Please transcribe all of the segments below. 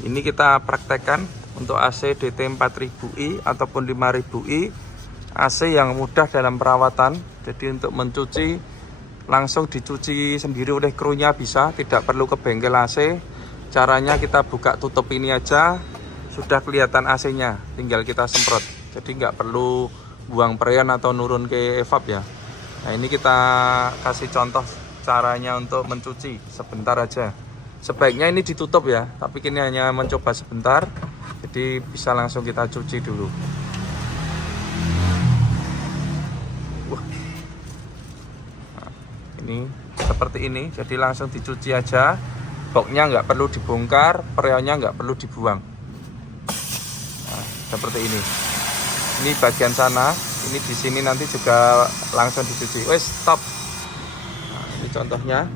ini kita praktekkan untuk AC DT 4000i ataupun 5000i, AC yang mudah dalam perawatan. Jadi untuk mencuci langsung dicuci sendiri oleh krunya bisa, tidak perlu ke bengkel AC. Caranya kita buka tutup ini aja, sudah kelihatan AC-nya, tinggal kita semprot. Jadi nggak perlu buang freon atau nurun ke evap ya. Nah ini kita kasih contoh caranya untuk mencuci sebentar aja. Sebaiknya ini ditutup ya, tapi kini hanya mencoba sebentar, jadi bisa langsung kita cuci dulu. Wah. Nah, ini seperti ini, jadi langsung dicuci aja. Boxnya nggak perlu dibongkar, freonnya nggak perlu dibuang. Nah, seperti ini. Ini bagian sana, ini di sini nanti juga langsung dicuci. Wes, stop. Nah, ini contohnya.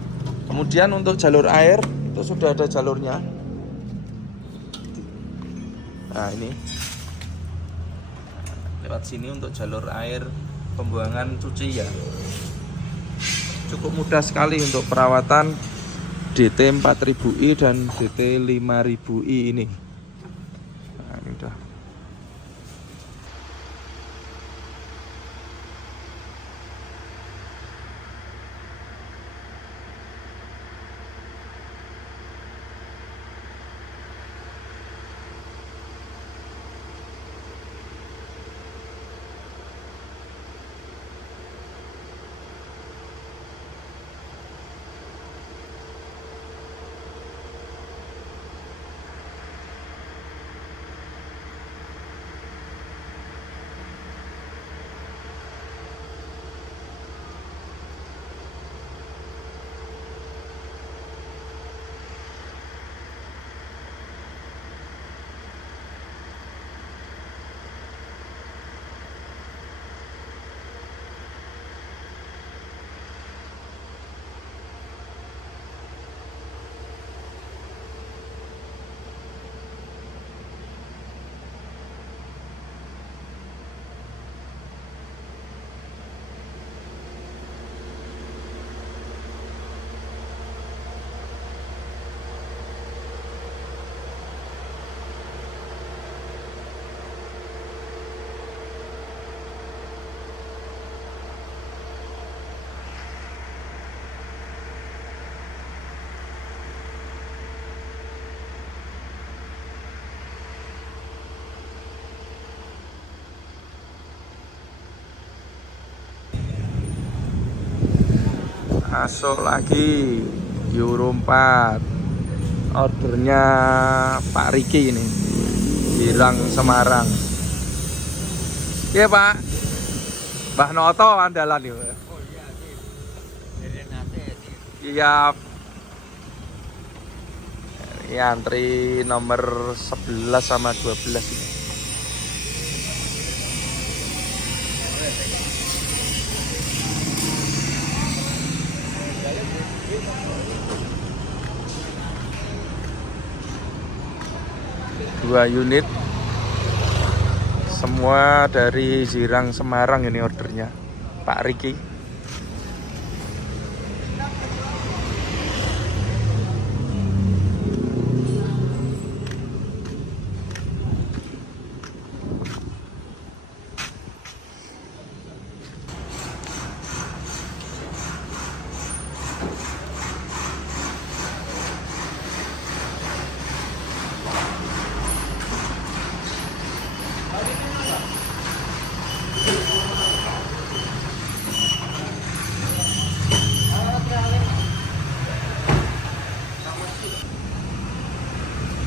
Kemudian untuk jalur air itu sudah ada jalurnya. Nah ini lewat sini untuk jalur air pembuangan cuci ya. Cukup mudah sekali untuk perawatan DT 4000i dan DT 5000i ini. Nah ini udah. Masuk lagi Euro 4, ordernya Pak Riki ini, Girang Semarang. Iya Pak, Mbah Noto andalan ya. Oh iya sih. Iya. Ini antri nomor 11 sama 12 ini. Dua unit, semua dari Girang Semarang ini ordernya Pak Riki.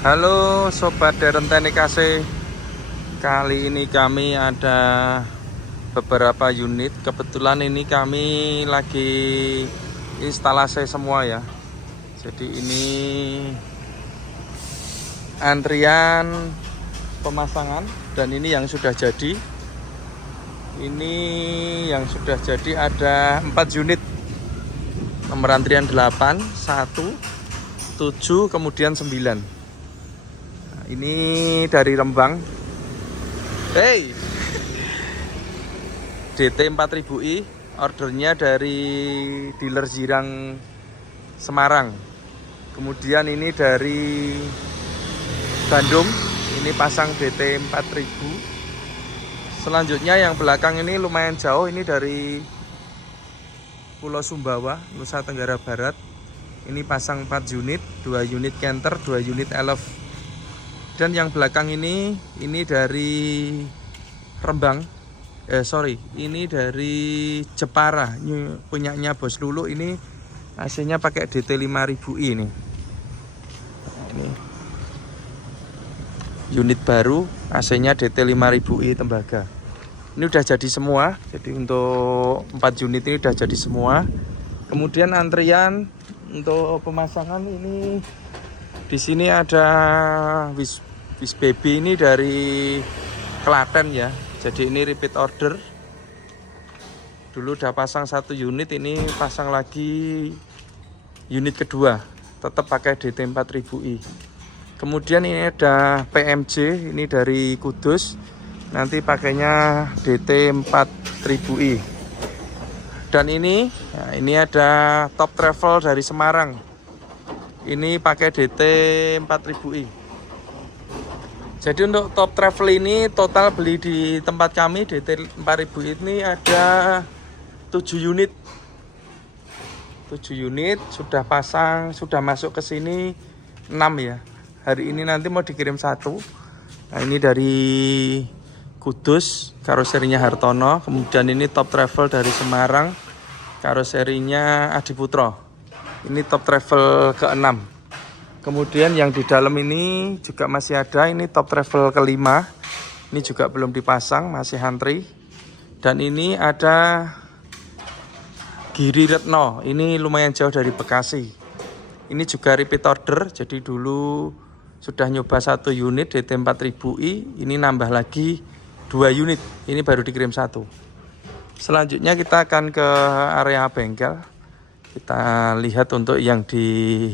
Halo Sobat Deren Teknik AC, kali ini kami ada beberapa unit. Kebetulan ini kami lagi instalasi semua ya. Jadi ini antrian pemasangan dan ini yang sudah jadi. Ini yang sudah jadi ada 4 unit. Nomor antrian 8, 1, 7, kemudian 9. Ini dari Rembang. Hey, DT 4000i, ordernya dari dealer Girang Semarang. Kemudian ini dari Bandung. Ini pasang DT 4000. Selanjutnya yang belakang ini lumayan jauh, ini dari Pulau Sumbawa, Nusa Tenggara Barat. Ini pasang 4 unit, 2 unit canter, 2 unit elf. Dan yang belakang ini dari Rembang. Ini dari Jepara. Ini punyanya Bos Lulu. Ini AC-nya pakai DT 5000i nih. Nah, ini unit baru, AC-nya DT 5000i tembaga. Ini udah jadi semua. Jadi untuk 4 unit ini udah jadi semua. Kemudian antrian untuk pemasangan ini di sini ada Wis Baby ini dari Klaten ya. Jadi ini repeat order. Dulu udah pasang 1 unit, ini pasang lagi unit kedua. Tetap pakai DT 4000i. Kemudian ini ada PMJ, ini dari Kudus. Nanti pakainya DT 4000i. Dan ini ada Top Travel dari Semarang. Ini pakai DT 4000i. Jadi untuk Top Travel ini total beli di tempat kami DT 4000 ini ada 7 unit. 7 unit sudah pasang, sudah masuk ke sini 6 ya. Hari ini nanti mau dikirim 1. Nah, ini dari Kudus, karoserinya Hartono. Kemudian ini Top Travel dari Semarang, karoserinya Adiputro. Ini Top Travel ke-6. Kemudian yang di dalam ini juga masih ada, ini Top Travel ke-5. Ini juga belum dipasang, masih antri. Dan ini ada Giri Retno, ini lumayan jauh dari Bekasi. Ini juga repeat order, jadi dulu sudah nyoba 1 unit DT 4000i, ini nambah lagi 2 unit, ini baru dikirim 1. Selanjutnya kita akan ke area bengkel. Kita lihat untuk yang di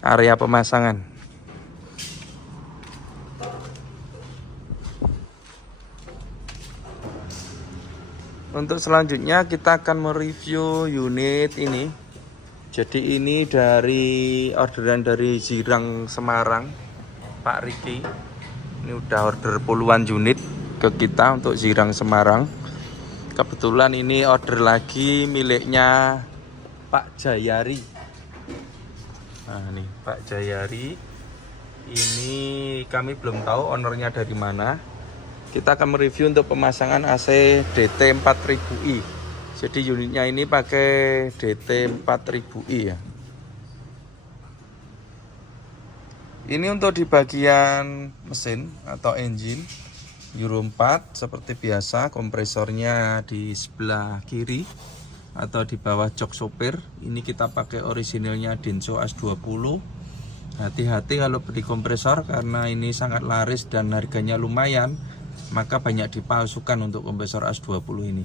area pemasangan. Untuk selanjutnya kita akan mereview unit ini. Jadi ini dari orderan dari Jirang Semarang, Pak Riki. Ini udah order puluhan unit ke kita untuk Jirang Semarang. Kebetulan ini order lagi miliknya Pak Jayari. Nah nih Pak Jayari, ini kami belum tahu ownernya dari mana. Kita akan mereview untuk pemasangan AC DT 4000i. Jadi unitnya ini pakai DT 4000i ya. Ini untuk di bagian mesin atau engine Euro 4 seperti biasa, kompresornya di sebelah kiri atau di bawah jok sopir. Ini kita pakai orisinilnya Denso AS20. Hati-hati kalau beli kompresor karena ini sangat laris dan harganya lumayan, maka banyak dipalsukan untuk kompresor AS20 ini.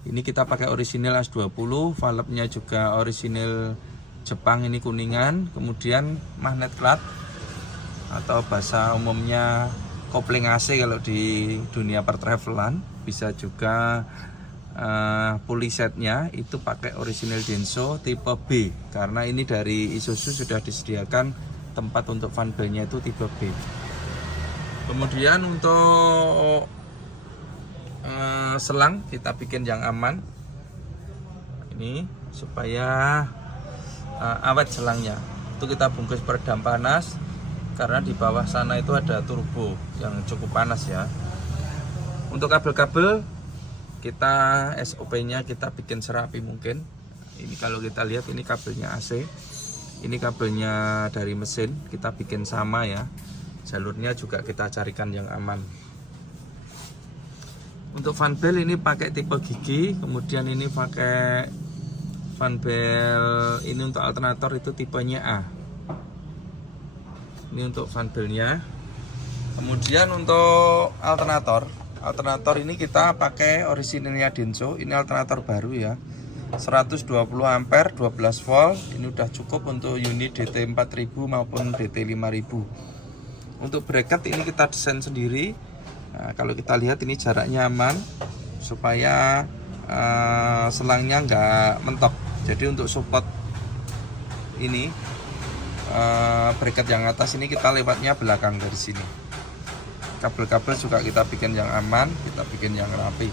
Ini kita pakai orisinil AS20, valve-nya juga orisinil Jepang, ini kuningan. Kemudian magnet clutch atau bahasa umumnya kopling AC kalau di dunia pertravelan. Bisa juga pulley setnya itu pakai orisinil Denso tipe B, karena ini dari Isuzu sudah disediakan tempat untuk fan belnya itu tipe B. Kemudian untuk selang kita bikin yang aman ini supaya awet selangnya. Itu kita bungkus peredam panas karena di bawah sana itu ada turbo yang cukup panas ya. Untuk kabel-kabel kita SOP-nya kita bikin serapi mungkin. Ini kalau kita lihat ini kabelnya AC, ini kabelnya dari mesin kita bikin sama ya. Jalurnya juga kita carikan yang aman. Untuk fan bell ini pakai tipe gigi, kemudian ini pakai fan bell ini untuk alternator itu tipenya A. Ini untuk fan bellnya. Kemudian untuk alternator ini kita pakai orisinilnya Denso. Ini alternator baru ya, 120 ampere 12 volt. Ini udah cukup untuk unit DT 4000 maupun DT 5000. Untuk bracket ini kita desain sendiri. Nah, kalau kita lihat ini jaraknya aman supaya selangnya nggak mentok. Jadi untuk support ini bracket yang atas ini kita lewatnya belakang dari sini. Kabel-kabel juga kita bikin yang aman, kita bikin yang rapi.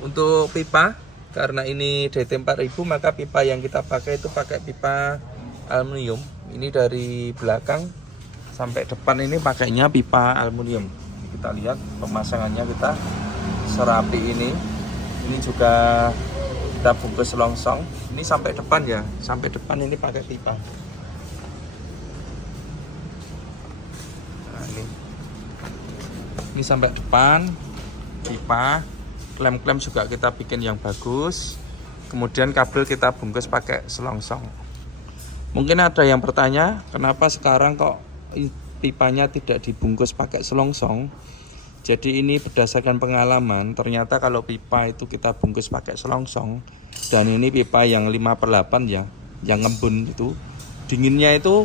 Untuk pipa, karena ini DT 4000 maka pipa yang kita pakai itu pakai pipa aluminium. Ini dari belakang sampai depan ini pakainya pipa aluminium. Kita lihat pemasangannya, kita serapi ini. Ini juga kita bungkus longsong. Ini sampai depan ya, sampai depan ini pakai pipa. Nah, ini sampai depan pipa. Klem-klem juga kita bikin yang bagus. Kemudian kabel kita bungkus pakai selongsong. Mungkin ada yang bertanya, kenapa sekarang kok pipanya tidak dibungkus pakai selongsong? Jadi ini berdasarkan pengalaman, ternyata kalau pipa itu kita bungkus pakai selongsong, dan ini pipa yang 5/8 ya, yang ngembun itu, dinginnya itu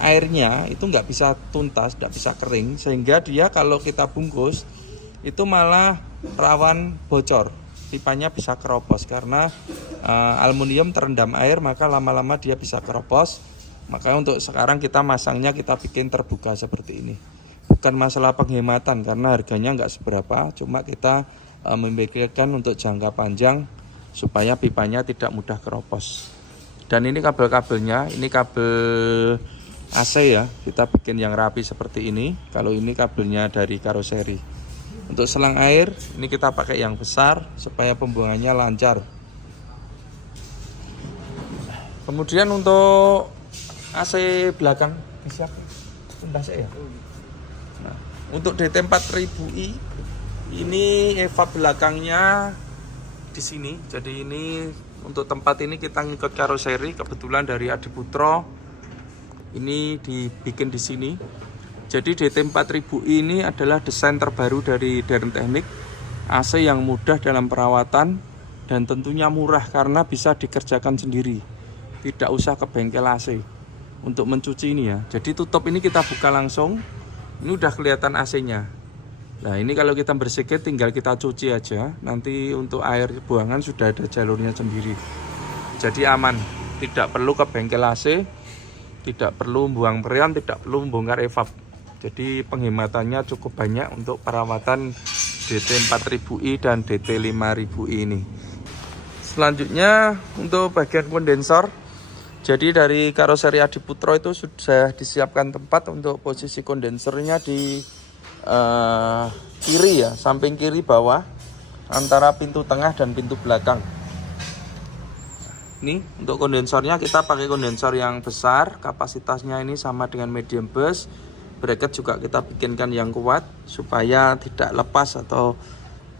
airnya itu nggak bisa tuntas, nggak bisa kering, sehingga dia kalau kita bungkus itu malah rawan bocor. Pipanya bisa keropos karena aluminium terendam air, maka lama-lama dia bisa keropos. Maka untuk sekarang kita masangnya kita bikin terbuka seperti ini. Bukan masalah penghematan karena harganya nggak seberapa, cuma kita memikirkan untuk jangka panjang supaya pipanya tidak mudah keropos. Dan ini kabel-kabelnya, ini kabel AC ya, kita bikin yang rapi seperti ini. Kalau ini kabelnya dari karoseri. Untuk selang air ini kita pakai yang besar supaya pembuangannya lancar. Kemudian untuk AC belakang siap ya. Nah, untuk DT 4000i ini evap belakangnya di sini. Jadi ini untuk tempat ini kita ngikut karoseri, kebetulan dari Adi Putro. Ini dibikin di sini. Jadi DT 4000 ini adalah desain terbaru dari Dern Teknik, AC yang mudah dalam perawatan dan tentunya murah karena bisa dikerjakan sendiri, tidak usah ke bengkel AC untuk mencuci ini ya. Jadi tutup ini kita buka langsung, ini udah kelihatan AC-nya. Nah ini kalau kita bersihkan tinggal kita cuci aja, nanti untuk air buangan sudah ada jalurnya sendiri. Jadi aman, tidak perlu ke bengkel AC, tidak perlu buang freon, tidak perlu membongkar evap. Jadi penghematannya cukup banyak untuk perawatan DT 4000i dan DT 5000i ini. Selanjutnya untuk bagian kondensor. Jadi dari karoseri Adi Putro itu sudah disiapkan tempat untuk posisi kondensernya di kiri ya, samping kiri bawah antara pintu tengah dan pintu belakang. Ini untuk kondensornya kita pakai kondensor yang besar, kapasitasnya ini sama dengan medium burst. Bracket juga kita bikinkan yang kuat supaya tidak lepas atau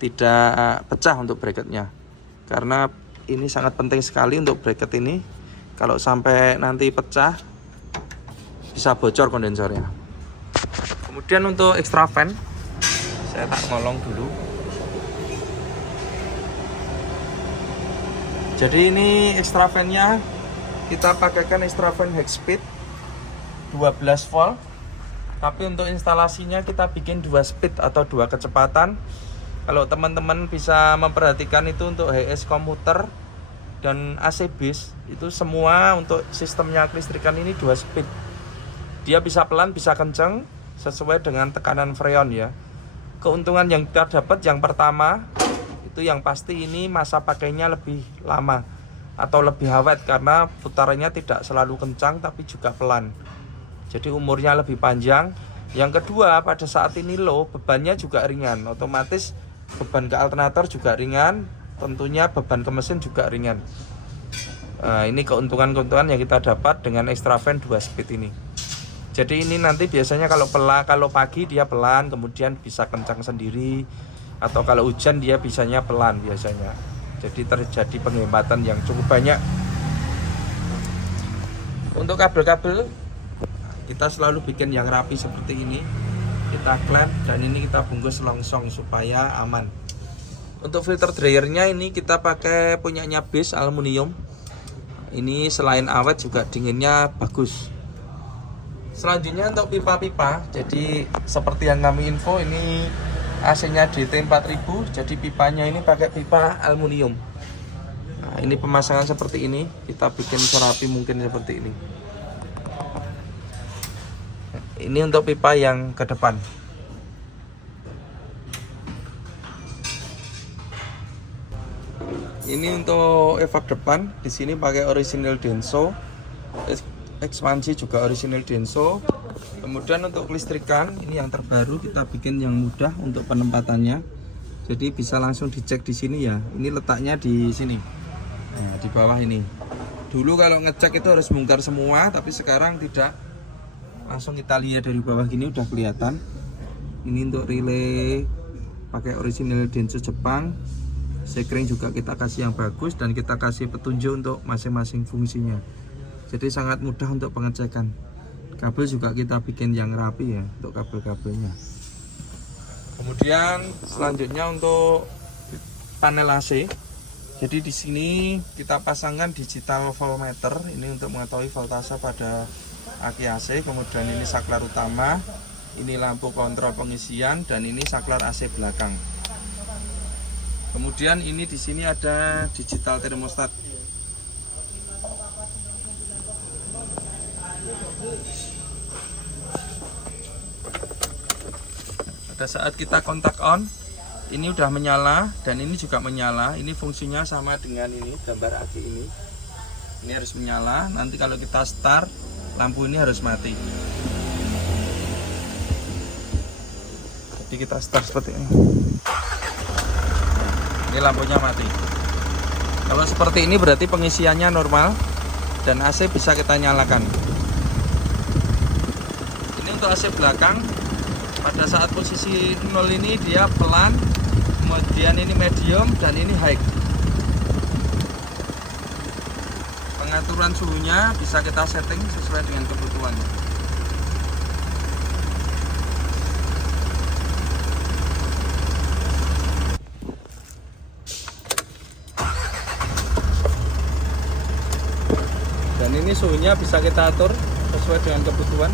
tidak pecah untuk bracketnya. Karena ini sangat penting sekali untuk bracket ini. Kalau sampai nanti pecah bisa bocor kondensornya. Kemudian untuk extra fan saya tak ngolong dulu. Jadi ini extra fan-nya kita pakaikan extra fan high speed 12 volt. Tapi untuk instalasinya kita bikin 2 speed atau 2 kecepatan. Kalau teman-teman bisa memperhatikan itu untuk HS komputer dan AC base itu semua untuk sistemnya kelistrikan ini 2 speed. Dia bisa pelan, bisa kencang sesuai dengan tekanan freon ya. Keuntungan yang kita dapat yang pertama itu yang pasti ini masa pakainya lebih lama atau lebih awet karena putarannya tidak selalu kencang tapi juga pelan. Jadi umurnya lebih panjang. Yang kedua, pada saat ini low, bebannya juga ringan. Otomatis beban ke alternator juga ringan. Tentunya beban ke mesin juga ringan. Nah, ini keuntungan-keuntungan yang kita dapat dengan extra fan 2 speed ini. Jadi ini nanti biasanya kalau pagi dia pelan, kemudian bisa kencang sendiri. Atau kalau hujan dia bisanya pelan biasanya. Jadi terjadi penghematan yang cukup banyak. Untuk kabel-kabel kita selalu bikin yang rapi seperti ini. Kita klem dan ini kita bungkus longsong supaya aman. Untuk filter dryernya ini kita pakai punyanya base aluminium. Ini selain awet juga dinginnya bagus. Selanjutnya untuk pipa-pipa. Jadi seperti yang kami info ini AC-nya DT 4000. Jadi pipanya ini pakai pipa aluminium. Nah, ini pemasangan seperti ini. Kita bikin serapi mungkin seperti ini. Ini untuk pipa yang ke depan. Ini untuk evap depan, di sini pakai original Denso. Ekspansi juga original Denso. Kemudian untuk kelistrikan, ini yang terbaru kita bikin yang mudah untuk penempatannya. Jadi bisa langsung dicek di sini ya. Ini letaknya di sini. Nah, di bawah ini. Dulu kalau ngecek itu harus bongkar semua, tapi sekarang tidak. Langsung kita lihat dari bawah gini udah kelihatan. Ini untuk relay pakai original Denso Jepang. Sekring juga kita kasih yang bagus dan kita kasih petunjuk untuk masing-masing fungsinya. Jadi sangat mudah untuk pengecekan. Kabel juga kita bikin yang rapi ya untuk kabel-kabelnya. Kemudian selanjutnya untuk panel AC. Jadi di sini kita pasangkan digital voltmeter ini untuk mengetahui voltase pada aki AC. Kemudian ini saklar utama, ini lampu kontrol pengisian dan ini saklar AC belakang. Kemudian ini di sini ada digital thermostat. Pada saat kita kontak on, ini udah menyala dan ini juga menyala. Ini fungsinya sama dengan ini gambar aki ini. Ini harus menyala. Nanti kalau kita start, lampu ini harus mati. Jadi kita start seperti ini. Ini lampunya mati. Kalau seperti ini berarti pengisiannya normal dan AC bisa kita nyalakan. Ini untuk AC belakang. Pada saat posisi 0 ini dia pelan, kemudian ini medium dan ini high. Pengaturan suhunya bisa kita setting sesuai dengan kebutuhannya. Dan ini suhunya bisa kita atur sesuai dengan kebutuhan.